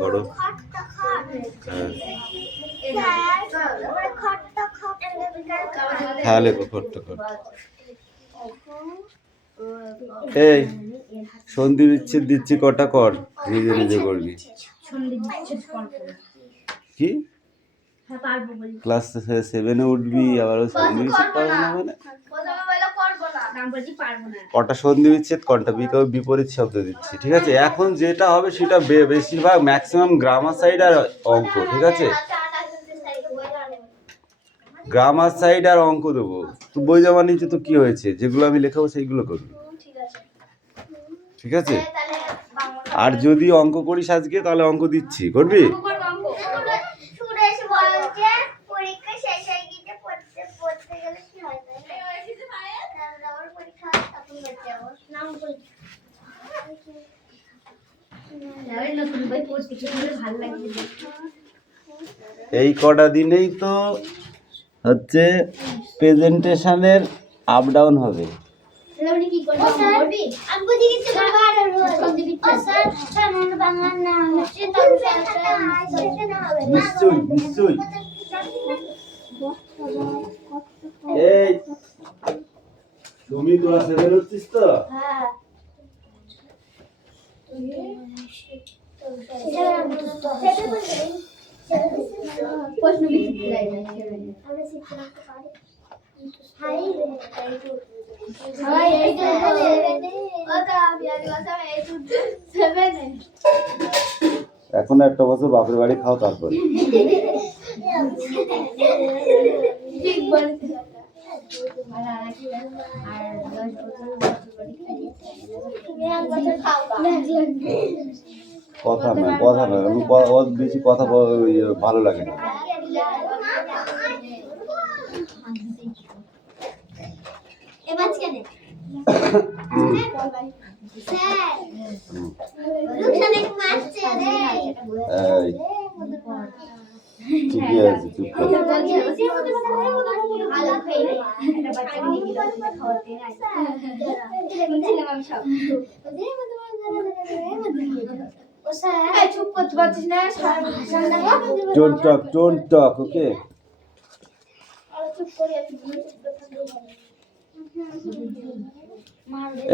করো। হ্যাঁ লেখো খট্ট খট। এই সন্ধি বিচ্ছেদ দিচ্ছি কটা কর, নিজে নিজে করবি। কি ক্লাস 7-এ উঠবি আবার সন্ধি বিচ্ছেদ পারবো না মানে? কটা সন্ধি বিচ্ছেদ কোনটা বিপরীত শব্দ দিচ্ছি, ঠিক আছে? এখন যেটা হবে সেটা বেশিরভাগ ম্যাক্সিমাম গ্রামার সাইড আর অঙ্ক, ঠিক আছে? গ্রামার সাইড আর অঙ্ক দেবো। তো বই জমা নিচে তো কি হয়েছে, যেগুলো আমি লেখাবো সেইগুলো করবি, ঠিক আছে? আর যদি অঙ্ক করিস আজকে তাহলে অঙ্ক দিচ্ছি, করবি? এই কটা দিনেই তো হচ্ছে প্রেজেন্টেশনের আপ ডাউন হবে। নিশ্চয়ই নিশ্চয়ই। এই তুমি তোরা 7 হচ্ছিস তো? এখন একটা বছর বাপের বাড়ি খাও, তারপরে কথা নয়, কথা নয়, আমি বেশি কথা ভালো লাগে না। ঠিকই আছে, চুপ কর। Don't talk, okay?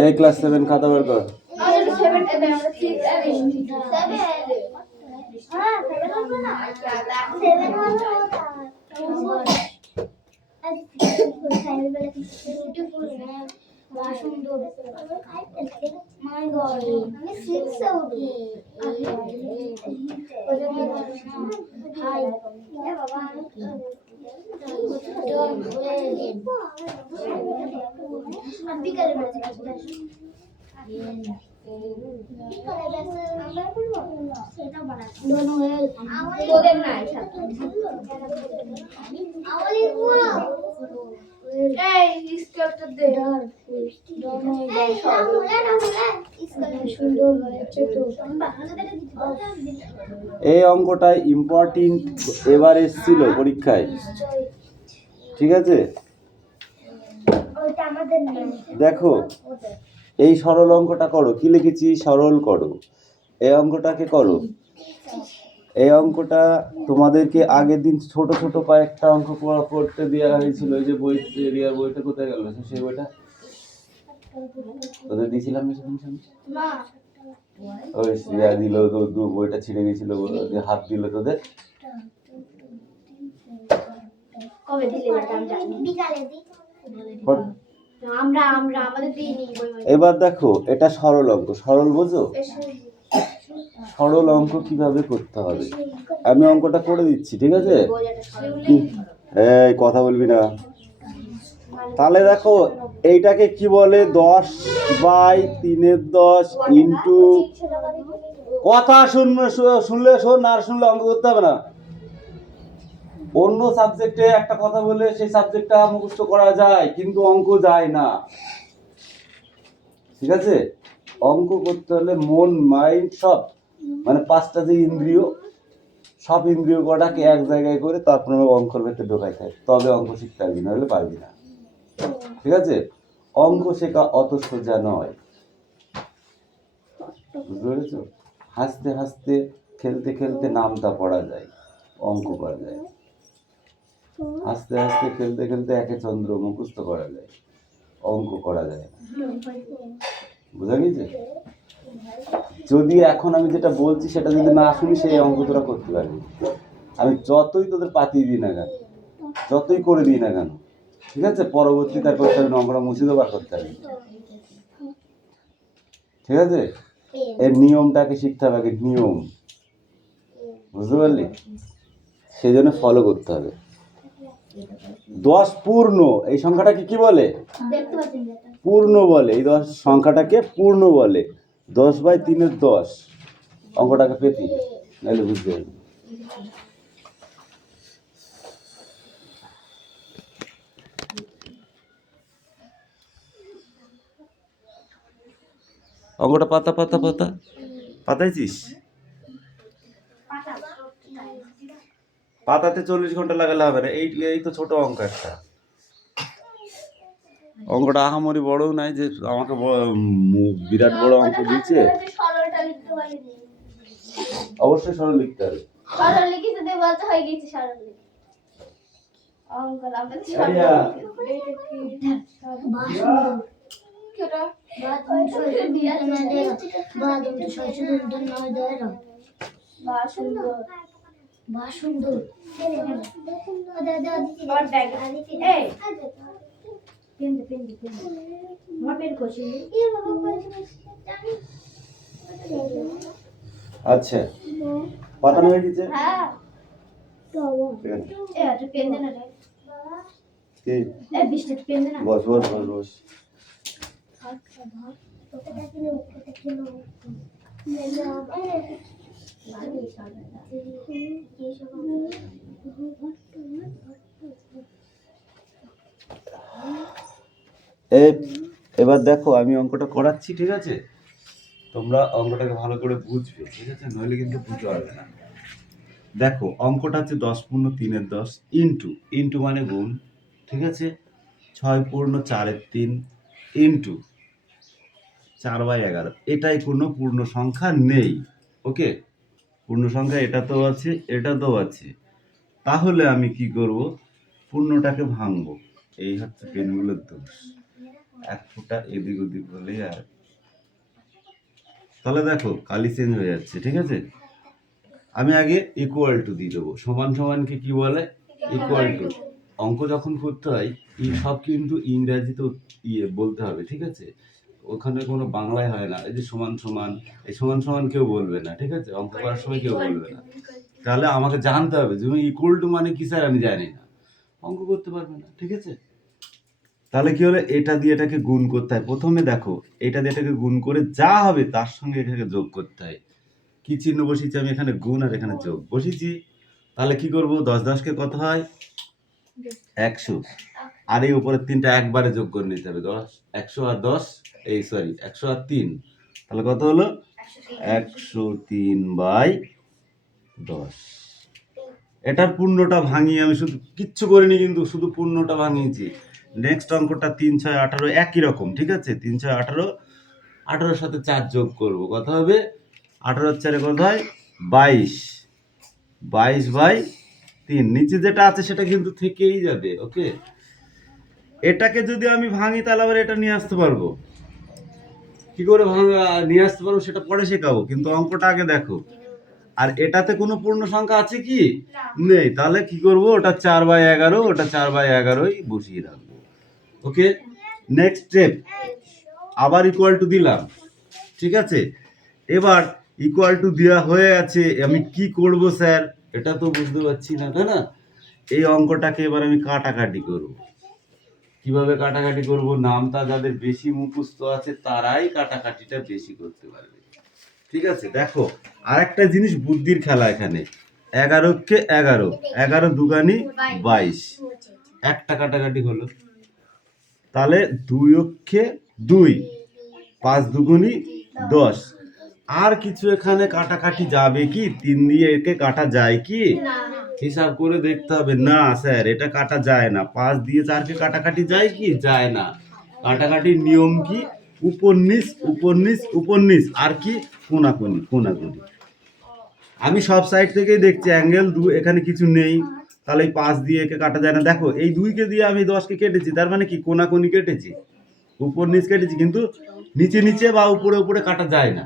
এই ক্লাস 7 খাতা বার কর। এই অঙ্কটা ইম্পর্টেন্ট, এবার এসেছিল পরীক্ষায়, ঠিক আছে? দেখো এই সরল অঙ্কটা করো, কি লিখেছি? সরল করো। এই অঙ্কটাকে করো। এই অঙ্কটা তোমাদেরকে আগের দিন ছোট ছোট কয়েকটা অঙ্ক করতে দেওয়া হয়েছিল। ওই যে বইটা কোথায় গেল? সেই বইটা তোদের দিয়েছিলাম না? ওই দিল তো, বইটা ছিঁড়ে গেছিল, হাত দিল তোদের। এবার দেখো এটা সরল অঙ্ক, সরল বোঝো? সরল অঙ্ক কিভাবে করতে হবে আমি অঙ্কটা করে দিচ্ছি, ঠিক আছে? এই কথা বলবি না। তাহলে দেখো এইটাকে কি বলে? 10/3 ইন্টু, কথা শুনলে শোন, আর শুনলে অঙ্ক করতে হবে না। অন্য সাবজেক্টে একটা কথা বলে সেই সাবজেক্টটা মুখস্থ করা যায়, কিন্তু অঙ্ক যায় না, ঠিক আছে? অঙ্ক করতে হলে মন, মাইন্ড সব, মানে 5টা যে ইন্দ্রিয়, সব ইন্দ্রিয় কটাকে এক জায়গায় করে তারপরে অঙ্কের ভেতরে ঢোকাই থাকে, তবে অঙ্ক শিখতে পারবি, না হলে পারবি না, ঠিক আছে? অঙ্ক শেখা অত সোজা নয়, বুঝতে পেরেছ? হাসতে হাসতে খেলতে খেলতে নামতা পড়া যায়, অঙ্ক করা যায়। হাসতে হাসতে খেলতে খেলতে একে চন্দ্র মুখস্থ করা যায়, অঙ্ক করা যায় না। বুঝা গেছে? যদি এখন আমি যেটা বলছি সেটা যদি না শুনি, সেই অঙ্ক তোরা করতে পারবি। আমি যতই তোদের পাতিয়ে দিই না কেন, যতই করে দিই না কেন, ঠিক আছে, পরবর্তী তার করতে হবে, অঙ্কটা মুছে দেবার করতে হবে, ঠিক আছে? এর নিয়মটাকে শিখতে হবে আগে, নিয়ম, বুঝতে পারলি? সেই জন্য ফলো করতে হবে। 10 পূর্ণ এই সংখ্যাটাকে কি বলে? পূর্ণ বলে। এই 10 সংখ্যাটাকে পূর্ণ বলে। 10/3 10 অঙ্কটাকে পেতি, নাহলে বুঝতে পারবি। অঙ্কটা পাতা পাতা পাতা পাতাইছিস? পাতাতে 40 ঘন্টা লাগালে হবে না। এই তো ছোট অঙ্ক একটা। অঙ্কটা আহামরি বড়ও নাই যে আমাকে বিরাট বড় অঙ্ক দিচ্ছে। অবশ্যই সরল লিখতে হবে। সরল লিখে তো বলতে হয়ে গেছে সরল লিখে। অঙ্ক আমাদের সরল আচ্ছা, পাতানো হয়ে গেছে? বস বস বস বস। এবার দেখো আমি অঙ্কটা করাচ্ছি, ঠিক আছে? তোমরা অঙ্কটাকে ভালো করে বুঝবে, ঠিক আছে? নইলে কিন্তু বুঝতে পারবে না। দেখো অঙ্কটা হচ্ছে 10 পূর্ণ 3 10 ইন্টু মানে গুণ, ঠিক আছে? 6 পূর্ণ 4 3 ইন্টু 4/11। এটাই কোনো পূর্ণ সংখ্যা নেই, ওকে? পূর্ণ সংখ্যা এটাতেও আছে, এটাতেও আছে। তাহলে আমি কি করব? পূর্ণটাকে ভাঙবো। এই হচ্ছে পেনগুলোর দোষ, এক ফোঁটা এদিক ওদিক হলে আর। তাহলে দেখো কালি চেঞ্জ হয়ে যাচ্ছে, ঠিক আছে? আমি আগে ইকুয়াল টু দিয়ে দেবো। সমান সমানকে কি বলে? Equal to. অঙ্ক যখন করতে হয় সব কিন্তু ইংরাজিতে বলতে হবে, ঠিক আছে? ওখানে কোনো বাংলায় হয় না। এই যে সমান সমান, এই সমান সমান কেউ বলবে না, ঠিক আছে? অঙ্ক করার সময় কেউ বলবে না। তাহলে আমাকে জানতে হবে যে ইকুয়াল টু মানে কি স্যার, আমি জানি না, অঙ্ক করতে পারবে না, ঠিক আছে? তাহলে কি হলো? এটা দিয়ে এটাকে গুণ করতে হয়। প্রথমে দেখো এটা দিয়ে এটাকে গুণ করে যা হবে তার সঙ্গে এটাকে যোগ করতে হয়। কি চিহ্ন বসিয়েছি আমি? এখানে গুণ আর এখানে যোগ বসিয়েছি। তাহলে কি করব? 10 10 কে কত হয়? 100। আর এই উপরের 3টা একবারে যোগ করে নিতে হবে। 100 আর 10, 100 আর 3, তাহলে কত হলো? 103/10। এটার পূর্ণটা ভাঙিয়ে আমি শুধু কিচ্ছু করিনি, কিন্তু শুধু পূর্ণটা ভাঙিয়েছি। নেক্সট অঙ্কটা 3 6 18 একই রকম, ঠিক আছে? 3 6 18, 18-এর সাথে 4 যোগ করব, কত হবে? 18 4 কত হয়? 22। 22/3। নিচে যেটা আছে সেটা কিন্তু থেকেই যাবে, ওকে? এটাকে যদি আমি ভাঙি তাহলে আবার এটা নিয়ে আসতে পারবো। কি করে নিয়ে আসতে পারবো সেটা পরে শেখাবো, কিন্তু অঙ্কটা আগে দেখো। আর এটাতে কোনো পূর্ণ সংখ্যা আছে কি? নেই। তাহলে কি করব? ওটা 4/11, ওটা 4/11ই বসিয়ে রাখবো, ওকে? নেক্সট স্টেপ, আবার ইকুয়াল টু দিলাম, ঠিক আছে? এবার ইকুয়াল টু দেওয়া হয়ে আছে, আমি কি করব স্যার এটা তো বুঝতে পারছি না, তাই না? এই অঙ্কটাকে এবার আমি কাটাকাটি করব। কিভাবে কাটাকাটি করব? নামটা যাদের বেশি মুখস্থ আছে তারাই কাটাকাটিটা বেশি করতে পারবে, ঠিক আছে? দেখো আরেকটা জিনিস, বুদ্ধির খেলা এখানে। 11-কে 11, 11 দুগানি 22, একটা কাটাকাটি হলো। তাহলে 2-কে 2, 5 দুগুনি 10। আর কিছু এখানে কাটাকাটি যাবে কি? 3 দিয়ে একে কাটা যায় কি? হিসাব করে দেখতে হবে। না স্যার এটা কাটা যায় না। 5 দিয়ে 4-কে কাটাকাটি যায় কি? যায় না। কাটাকাটির নিয়ম কি? উপর নিচ উপর নিচ উপর নিচ, আর কি কোনাকুনি কোনাকুনি। আমি সব সাইড থেকেই দেখছি অ্যাঙ্গেল এখানে কিছু নেই, তাহলে এই 5 দিয়ে একে কাটা যায় না। দেখো এই 2কে দিয়ে আমি 10কে কেটেছি, তার মানে কি কোনাকুনি কেটেছি, উপর নিচ কেটেছি, কিন্তু নিচে নিচে বা উপরে উপরে কাটা যায় না।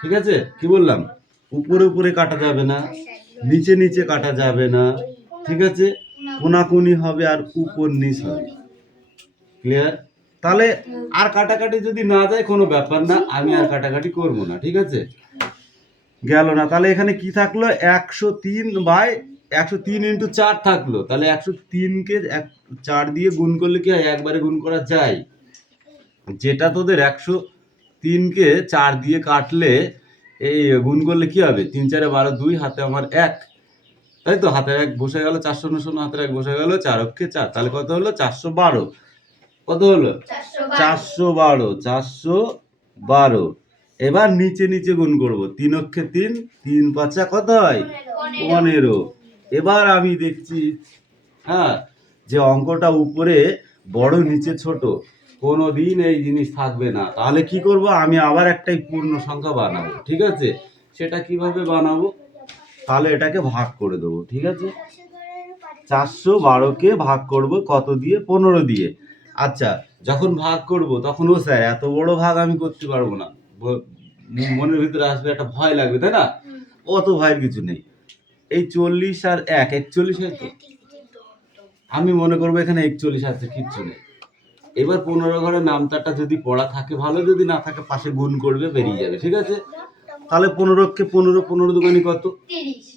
ঠিক আছে, কি বললাম? উপরে উপরে কাটা যাবে না, নিচে নিচে কাটা যাবে না, ঠিক আছে, কোনাকুনি হবে আর উপর নিচ হবে। ক্লিয়ার? তাহলে আর কাটাকাটি যদি না যায় কোনো ব্যাপার না, আমি আর কাটাকাটি করব না। ঠিক আছে, গেল না। তাহলে এখানে কি থাকলো? 103 ইন্টু 4 থাকলো। তাহলে 103কে 4 দিয়ে গুণ করলে কি হয়? একবারে গুণ করা যায়। যেটা তোদের 103কে 4 দিয়ে কাটলে এই গুণ করলে কি হবে? 3 4 12 2, হাতে আমার 1, তাই তো? হাতের 1 বসে গেল, 4 0 0, হাতের 1 বসে গেল, 4 অক্ষে 4। তাহলে কত হলো? 412। কত হলো? 412, 412। এবার নিচে নিচে গুণ করব, 3 অক্ষে 3, 3 5 কত হয়? 15। এবার আমি দেখছি, হ্যাঁ, যে অঙ্কটা উপরে বড় নিচে ছোট, কোনোদিন এই জিনিস থাকবে না। তাহলে কি করব? আমি আবার একটাই পূর্ণ সংখ্যা বানাবো। ঠিক আছে, সেটা কিভাবে বানাবো? তাহলে এটাকে ভাগ করে দেবো। ঠিক আছে, 412কে ভাগ করব কত দিয়ে? 15 দিয়ে। আচ্ছা, যখন ভাগ করব তখন ও স্যার এত বড় ভাগ আমি করতে পারবো না, মনের ভিতরে আসবে একটা ভয় লাগবে, তাই না? অত ভয়ের কিছু নেই। এই 40 আর 1 41 হয় তো, আমি মনে করবো এখানে 41 আছে, কিচ্ছু নেই। এবার 15 ঘরের নামতাটা যদি পড়া থাকে ভালো, যদি না থাকে পাশে গুণ করবে, বেরিয়ে যাবে। ঠিক আছে, তাহলে 15কে 15, 15 দুগুণে কত?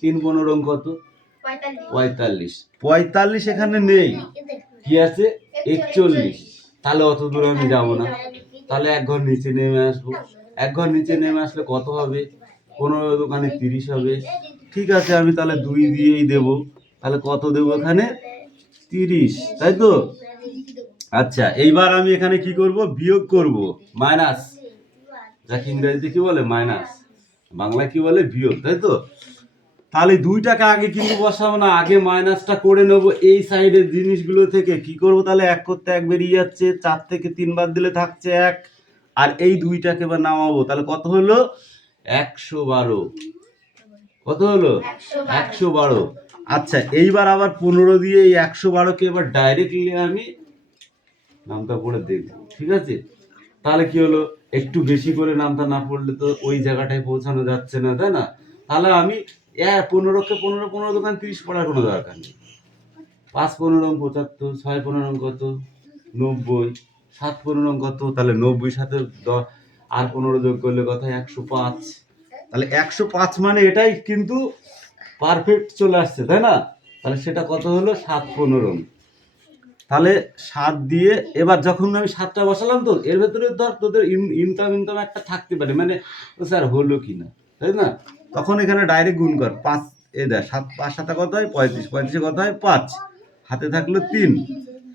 3 15 কত? 45। 45 এখানে নেই, কি আছে? 41। তাহলে অত দূর আমি যাবো না, তাহলে 1 ঘর নিচে নেমে আসবো। 1 ঘর নিচে নেমে আসলে কত হবে? 15 দোকানে 30 হবে। ঠিক আছে, আমি তাহলে 2 দিয়েই দেব। তাহলে কত দেবো এখানে? 30, তাই তো? আচ্ছা, এইবার আমি এখানে কি করব? বিয়োগ করব, মাইনাস। যাকে ইংরেজিতে কি বলে? মাইনাস। বাংলায় কি বলে? বিয়োগ, তাই তো? তাহলে 2টাকে আগে কিন্তু বসাবো না, আগে মাইনাসটা করে নেব এই সাইডের জিনিসগুলো থেকে। কি করব? তাহলে 1 করতে 1 বেরিয়ে যাচ্ছে, 4 থেকে 3 বাদ দিলে থাকছে 1, আর এই 2টাকে এবার নামাবো। তাহলে কত হলো? 112। কত হলো? 112। আচ্ছা, এইবার আবার 15 দিয়ে এই 112কে এবার ডাইরেক্টলি আমি নামটা পড়ে দেখব। ঠিক আছে, তাহলে কি হলো? একটু বেশি করে নামটা না পড়লে তো ওই জায়গাটায় পৌঁছানো যাচ্ছে না, তাই না? তাহলে আমি 15কে 15 15 দোকান 30 পড়ার কোনো দরকার নেই। 5 15 75, 6 15 কত? 90, 7 15 কত? তাহলে 90 সাথে আর 15 যোগ করলে কত? 105। তাহলে 105 মানে এটাই কিন্তু পারফেক্ট চলে আসছে, তাই না? তাহলে সেটা কত হলো? 7 15। তাহলে 7 দিয়ে এবার যখন আমি 7টা বসালাম, তো এর ভেতরে ধর তোদের ইনকাম একটা থাকতে পারে, মানে ও স্যার হলো কি না, তাই না? তখন এখানে ডাইরেক্ট গুণ কর। 5 এ দেখ, 7 5 7 কত হয়? 35, 35 কত হয়? 5, হাতে থাকলো 3,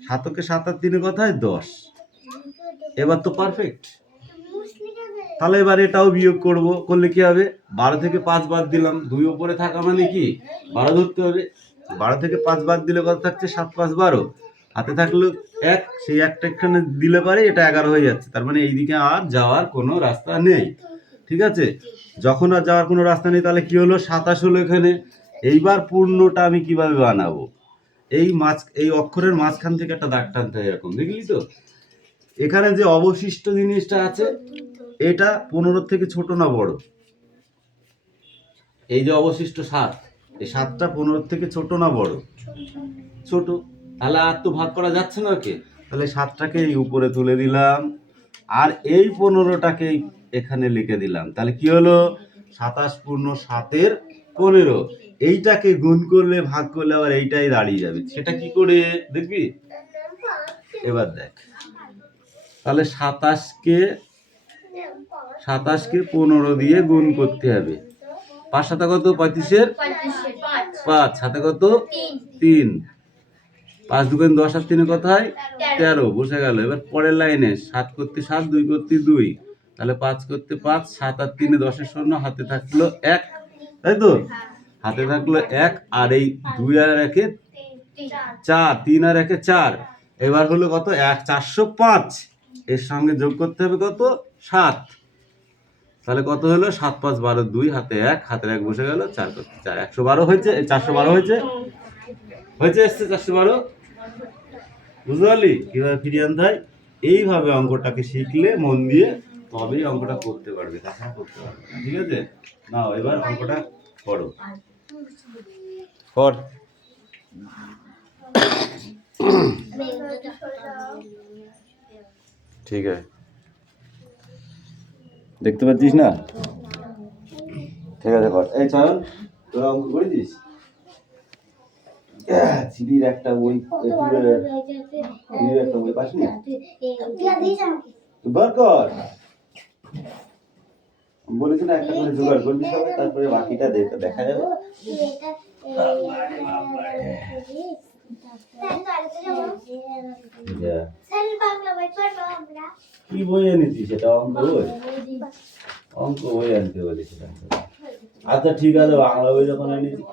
7কে 7 আর 3 কত হয়? 10। এবার তো পারফেক্ট। তাহলে এবার এটাও বিয়োগ করব, করলে কি হবে? 12 থেকে 5 বাদ দিলাম, 2 উপরে থাকা মানে কি 12 ধরতে হবে। 12 থেকে 5 বাদ দিলে কত থাকছে? 7 5 12, হাতে থাকলো 1, সেই একটা এখানে দিলে পারে এটা 11 হয়ে যাচ্ছে। তার মানে এইদিকে আর যাওয়ার কোনো রাস্তা নেই। ঠিক আছে, যখন আর যাওয়ার কোনো রাস্তা নেই, তাহলে কি হলো? 27 হলো এখানে। এইবার পূর্ণটা আমি কিভাবে বানাবো? এই অক্ষরের মাঝখান থেকে একটা দাগ টানতে হয়, এরকম, দেখলি তো? এখানে যে অবশিষ্ট জিনিসটা আছে, এটা 15 থেকে ছোট না বড়? এই যে অবশিষ্ট 7, এই 7টা 15 থেকে ছোট না বড়? ছোট। তাহলে আর তো ভাগ করা যাচ্ছে না কে? তাহলে 7টাকে এই উপরে তুলে দিলাম, আর এই 15টাকে এখানে লিখে দিলাম। তাহলে কি হলো? 27 পূর্ণ 7-এর 15। এইটাকে গুণ করলে, ভাগ করলে আবার এইটাই দাঁড়িয়ে যাবে। সেটা কি করে দেখবি? এবার দেখ, তাহলে 27কে 15 দিয়ে গুণ করতে হবে। 5 7 কত? 35-এর 5, হাতে কত? 3, 5 2 10 আর 3 কত হয়? 13, বসে গেল। এবার পরের লাইনে 7 করতে 7, 2 করতে 2, তাহলে 5 করতে 5, 7 আর 3 10-এর শূন্য, হাতে থাকলো 1, তাই তো? হাতে থাকলো 1, আর এই 2 আর 1 4, 3 আর 1 4। এবার হলো কত? 405। এর সঙ্গে যোগ করতে হবে কত? 7। তাহলে কত হলো? 7 5 12 2, হাতে 1, হাতের 1 বসে গেল, 4 করতে 4, 112 হয়েছে, 412 হয়েছে, এসছে 412। বুঝতে পারলি কিভাবে ফিরিয়ে আনতে হয়? এইভাবে অঙ্কটাকে শিখলে মন দিয়ে তবেই অঙ্কটা করতে পারবে, তাছাড়া করতে পারবে না। ঠিক আছে, নাও এবার অঙ্কটা করো। কর। ঠিক আছে, দেখতে পাচ্ছিস না? ঠিক আছে কর। এই চয়ন, তোরা অঙ্ক করেছিস? চিবির একটা বই, একটা বই পাসনি? বার কর, বলেছি না একটা করে জোগাড় করবি সবাই, তারপরে বাকিটা দেখা যাবে। কি বই এনেছিস? সেটা অঙ্ক বই? অঙ্ক বই আনতে বলেছিলাম। আচ্ছা ঠিক আছে, বাংলা বই যখন এনেছি।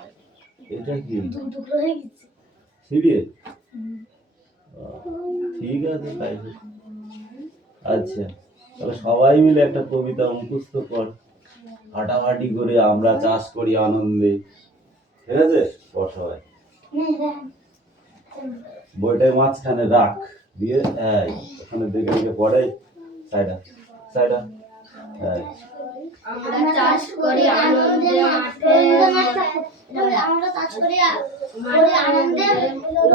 এটা কি সিরিয়াস? ঠিক আছে তাই। আচ্ছা তাহলে সবাই মিলে একটা কবিতা মুখস্থ কর, হাঁটাহাঁটি করে আমরা চাষ করি আনন্দে। ঠিক আছে, পড় সবাই। বইটার মাঝখানে রাখ, দিয়ে ওখানে দেখে দেখে পড়ে। সাইডা সাইডা। আমরা চাষ করি আনন্দে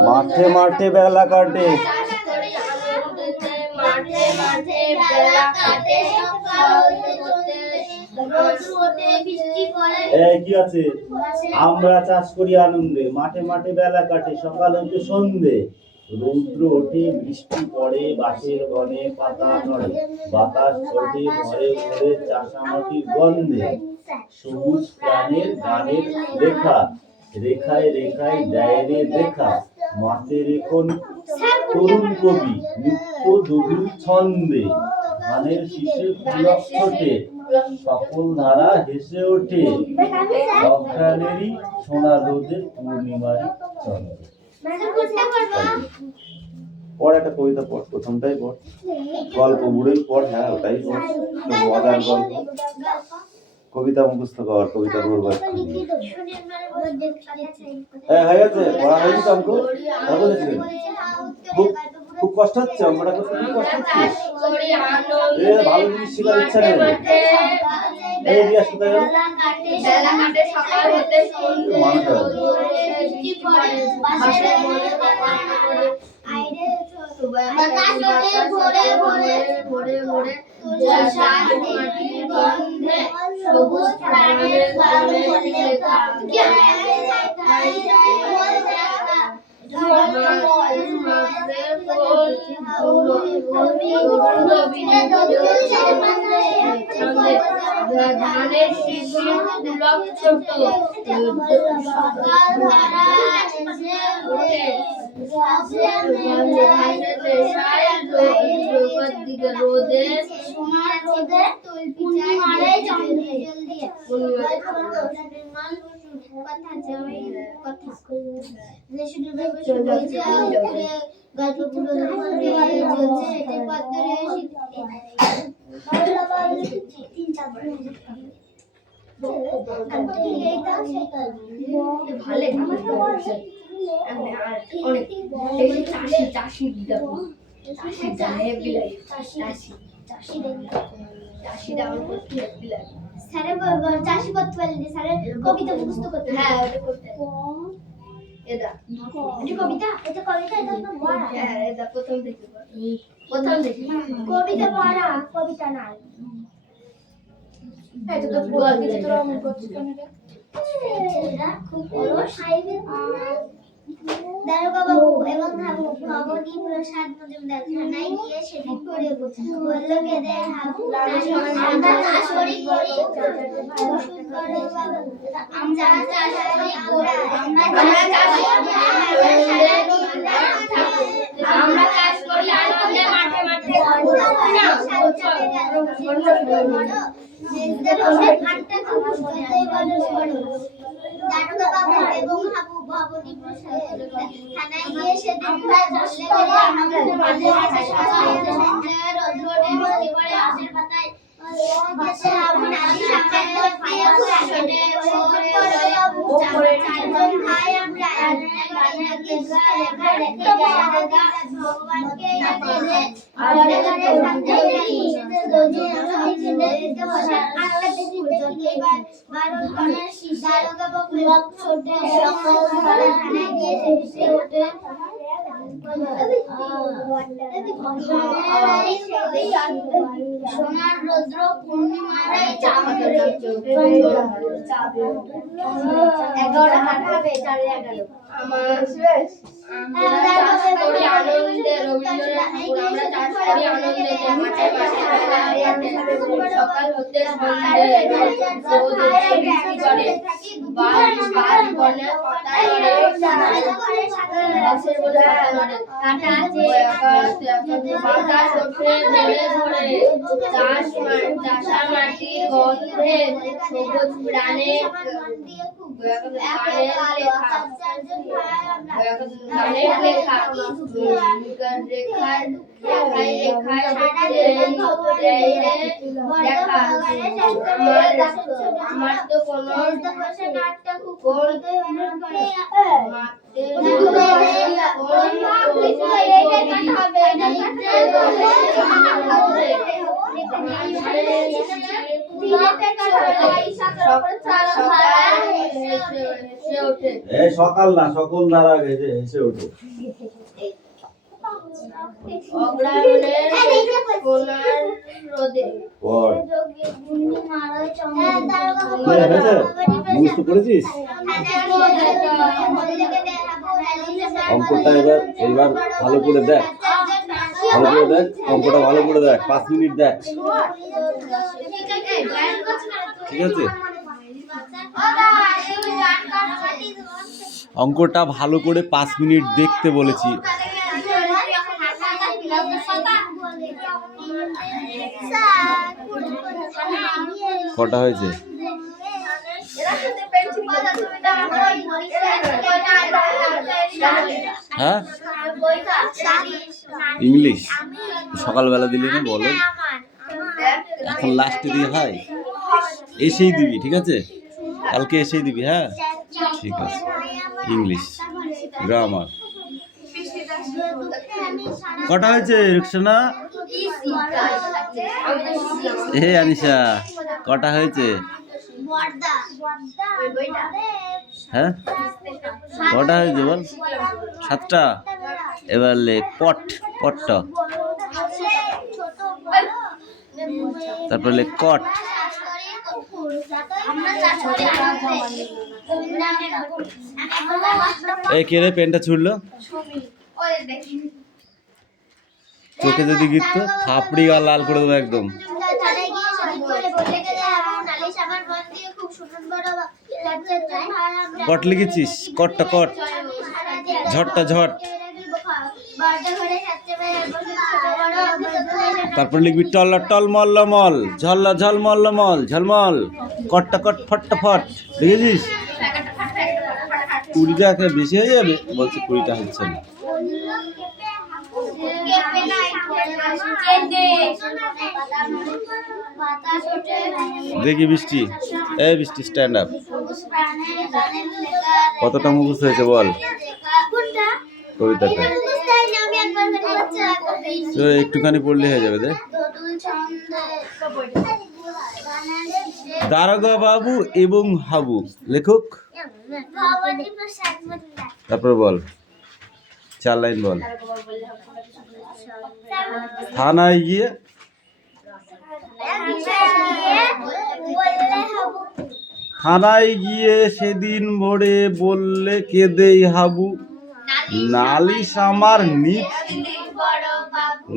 মাঠে মাঠে বেলা কাটে। কি আছে? আমরা চাষ করি আনন্দে, মাঠে মাঠে বেলা কাটে, সকাল হতে সন্ধে। রৌদ্র ওঠে, বৃষ্টি পড়ে, বাঁশের বনে পাতা নড়ে, বাতাস ওঠে ঘরে ঘরে চাষামাটির গন্ধে। সবুজ প্রাণের গানের লেখা, রেখায় রেখায় দেয় রে দেখা। মাঠের এখন তরুণ কবি নিত্য দুবিল ছন্দে। ধানের শীষে পুলক ছোটে, সকল ধারা হেসে ওঠে, অজ্ঞানেরই সোনা রোদে পূর্ণিমারি চন্দ্র। পড় একটা কবিতা পড়, প্রথমটাই পড়। গল্প বুড়োই পড়, হ্যাঁ ওটাই পড়, মজার গল্প। কবিতা মুখস্থ কর, কবিতা বলবো। হয়ে গেছে, পড়া হয়েছে অঙ্ক? খুব কষ্ট হচ্ছে অঙ্কটা করতে? খুব কষ্ট হচ্ছে? ভালো জিনিস শেখার ইচ্ছা নেই? এই রিয়াজ কোথায় গেল? ধানের শীষে পুলক ছোট, সকাল ধারা হেসে ওঠে, রোদে পূর্ণিমারে চন্দ্রে। চাষি করতে পারলি স্যারের কবিতা মুখস্থ করতে। হ্যাঁ ওটা করতে। এটা কবিতা, এটা কবিতা, এটা তো পড়া। হ্যাঁ এটা প্রথম থেকে কবিতা পড়া, কবিতা না। এই তো গল্প তো রকম করছিস কেন রে? ছেলেরা খুব অলস। দারোগা বাবু এবং ভবনী প্রসাদ মজুমদার থানায় গিয়ে সেদিন করে বলল বেদে আমরা চাষ করি আমরা চাষ করি আনন্দে মাঠে মাঠে এবং হাবু ভবনী প্রসাদ থানায় গিয়ে সেদিন বললে গেলে আমাদের মাঝে আছে সঞ্জয় রদ্রটে বসে পড়ে আশের পাতায় বসে আবু নালি সামনে ফায়া শুনে ওরে চারজন ভাই আমরা গানে গিয়ে লেখা রেখে গেছে ভগবানকে ইয়াতে আরে গানে সামনে দেখি দোজে দিতে বসে আল্লাহ দেখি এবার বারণ করে দারোগা বাবু ছোটে সকল থানায় গিয়ে সে ওঠে সোনার রৌদ্র পূর্ণিমার এগারোটা কাটাবে 4:11 আমার শেষ আনন্দে রবীন্দ্রনাথ ঠাকুর আমরা চাষ করি আনন্দে মাঠে মাঠে সকাল হতে সন্ধ্যে রোদ বৃষ্টি করে বাজ বনে পাতায় গাছের বলে কাটা আছে বাতাস ওঠে ধরে ধরে চাষা মাটির গন্ধে সবুজ প্রাণে গানের লেখা আমার তো কোনো সকাল না সকল দ্বারা গেছে এসে ওঠে মুখস্থ করেছিস অঙ্কটা এবার ভালো করে দেখ অঙ্কটা ভালো করে দেখ 5 মিনিট দেখ ঠিক আছে অঙ্কটা ভালো করে 5 মিনিট দেখতে বলেছি কটা হয়েছে হ্যাঁ ইংলিশ সকালবেলা দিলি না বলো এখন লাস্টে দিয়ে হয় এসেই দিবি ঠিক আছে কালকে এসেই দিবি হ্যাঁ ঠিক আছে ইংলিশ গ্রামার কটা হয়েছে রুকসানা হে আনিশা কটা হয়েছে হ্যাঁ কটা হয়েছে বল 7টা এবার লে পটটা তারপর লে কট এই কে রে পেনটা ছুড়লো চোখে যদি গিত থাপড়ি গা লাল করে দেবো একদম কট লিখেছিস কটটা কট ঝটটা ঝট তারপর লিখবি টল টল মল্ল মল ঝল্লা ঝল মল্ল মল ঝলমল কটটা কট ফটটা ফট লিখেছিস 20 টাকা বেশি হয়ে যাবে বলছে 20টা হচ্ছে না দেখি বৃষ্টি এই বৃষ্টি স্ট্যান্ড আপ কতটা মুখস্থ হয়েছে বল কবিতাটা তো একটুখানি পড়লে হয়ে যাবে দেখ দারোগা বাবু এবং হাবু লেখক তারপর বল 4 লাইন বল থানায় গিয়ে সেদিন ভোরে বললে কেঁদেই হাবু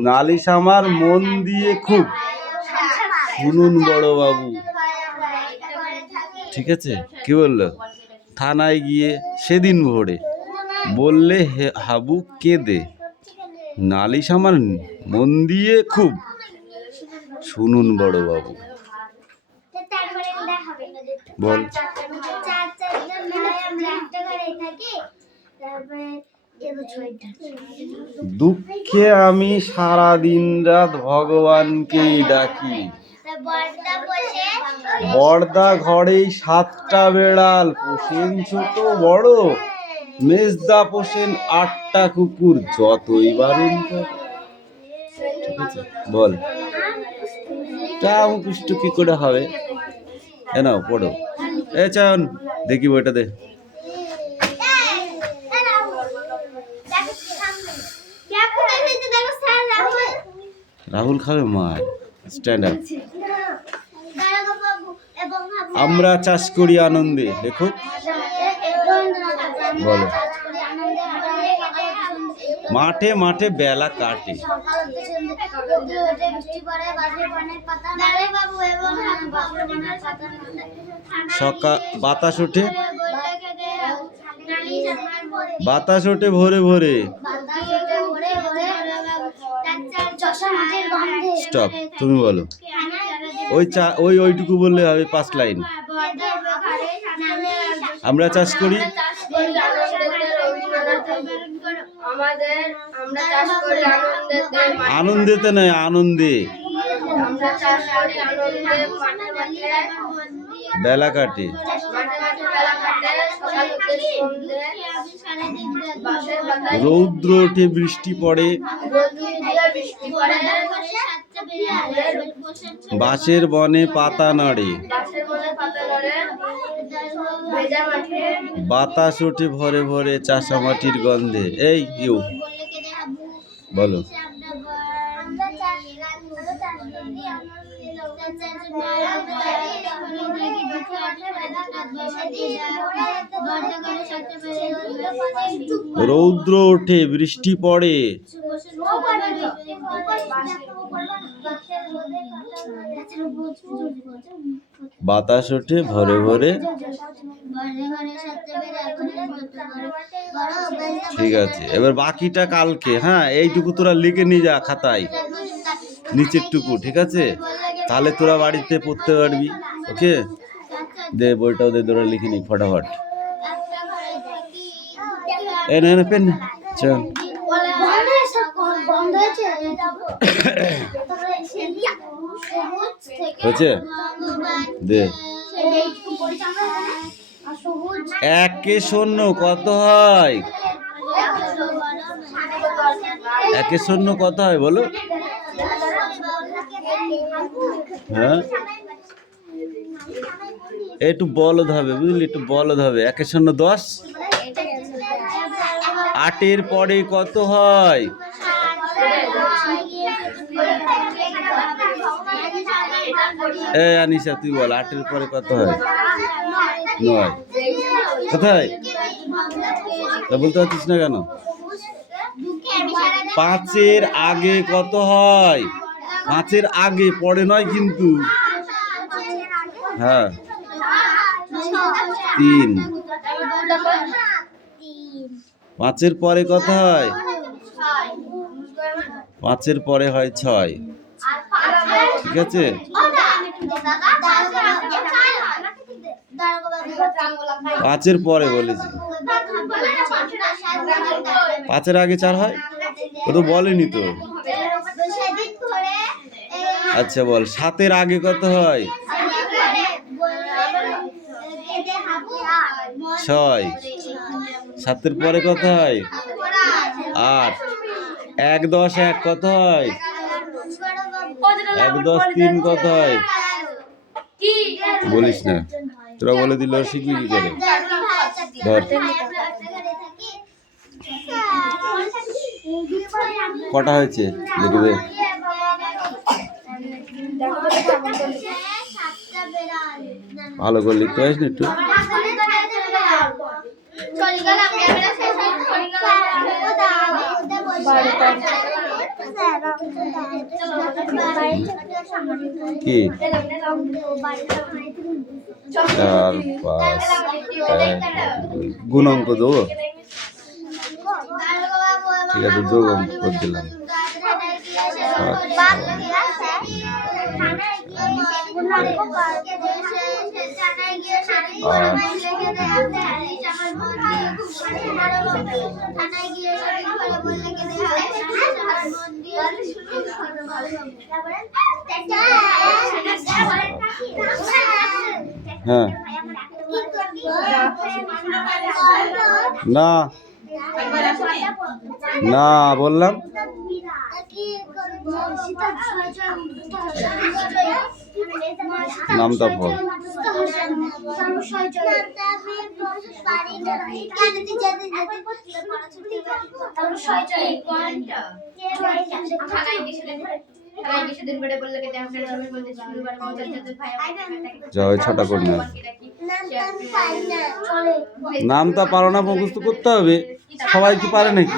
নালিশ আমার মন দিয়ে খুব শুনুন বড় বাবু ঠিক আছে কি বললো থানায় গিয়ে সেদিন ভোরে বললে হাবু কেঁদে নালিশ আমার মন দিয়ে খুব শুনুন বড় বাবু, তারপরে দেখাবে বল। চার চারজন ভাই আমরা একটা ঘরে থাকি। তারপরে দুঃখে আমি সারা দিন রাত ভগবানকেই ডাকি, বর্দা ঘরেই 7টা বেড়াল, পোষেন ছোট বড়, মেজদা পোষেন 8টা কুকুর, যতই বারণ করে। ঠিক আছে, বল। রামকৃষ্ণ কি করে হবে? এ নাও পড়ো। এ চান দেখি বইটা দে। রাহুল খাবে মার। Stand up. আমরা চাষ করি আনন্দে, দেখো বলো। মাঠে মাঠে বেলা কাটে, সকাল বাতাস ওঠে, বাতাস ওঠে ভোরে ভোরে। স্টপ, তুমি বলো। ওইটুকু বললে হবে 5 লাইন। আমরা চাষ করি আনন্দেতে নয়, আনন্দে বেলা কাটে। রৌদ্র ওঠে বৃষ্টি পড়ে, বাঁশের বনে পাতা নাড়ে, বাতাস ওঠে ভরে ভরে চাষা মাটির গন্ধে। এই ইউ বলো। রৌদ্র ওঠে বৃষ্টি পড়ে, বাতাস ওঠে ভরে ভরে। ঠিক আছে, এবার বাকিটা কালকে। হ্যাঁ, এইটুকু তোরা লিখে নিয়ে যা খাতায়, নিচের টুকু। ঠিক আছে, তাহলে তোরা বাড়িতে পড়তে পারবি। ওকে, দে বইটাও দে, তোরা লিখে নি ফটাফট। এ না না পেন, চল। হয়েছে, দে। 1 শূন্য কত হয়? 1 শূন্য কত হয় বলো? হ্যাঁ, একটু বলদ হবে বুঝলি, একটু বলদ হবে। 1 শূন্য 10। 8 পরে কত হয়? এই আনিশা তুই বল, 8 পরে কত হয়? 9। কোথায় তা বলতে পারছিস না কেন? 5 আগে কত হয়? 5 আগে, পরে নয় কিন্তু। হ্যাঁ, 3। 5 পরে কত হয়? 5 পরে হয় 6। ঠিক আছে, 5 পরে বলেছি। 5 আগে 4 হয়? ও তো বলেনি তো। আচ্ছা বল, 7 আগে কত হয়? 6। 7 পরে কত হয়? 8। 1 10 1 কত হয়? 1 10 3 কত হয়? বলিস না, তোরা বলে দিল, শিখবি কি করে? ধর, কটা হয়েছে দেখবে। ভালো করে লিখতে পারিস না একটু? কি 4 5 গুণ অঙ্ক দেবো? ঠিক আছে, যোগ অঙ্ক করে দিলাম। 7 হ্যাঁ না না বললাম নামটা বল। যা ওই ছটা করে না, নামটা পারো না, মুখস্থ করতে হবে। সবাই কি পারে নাকি?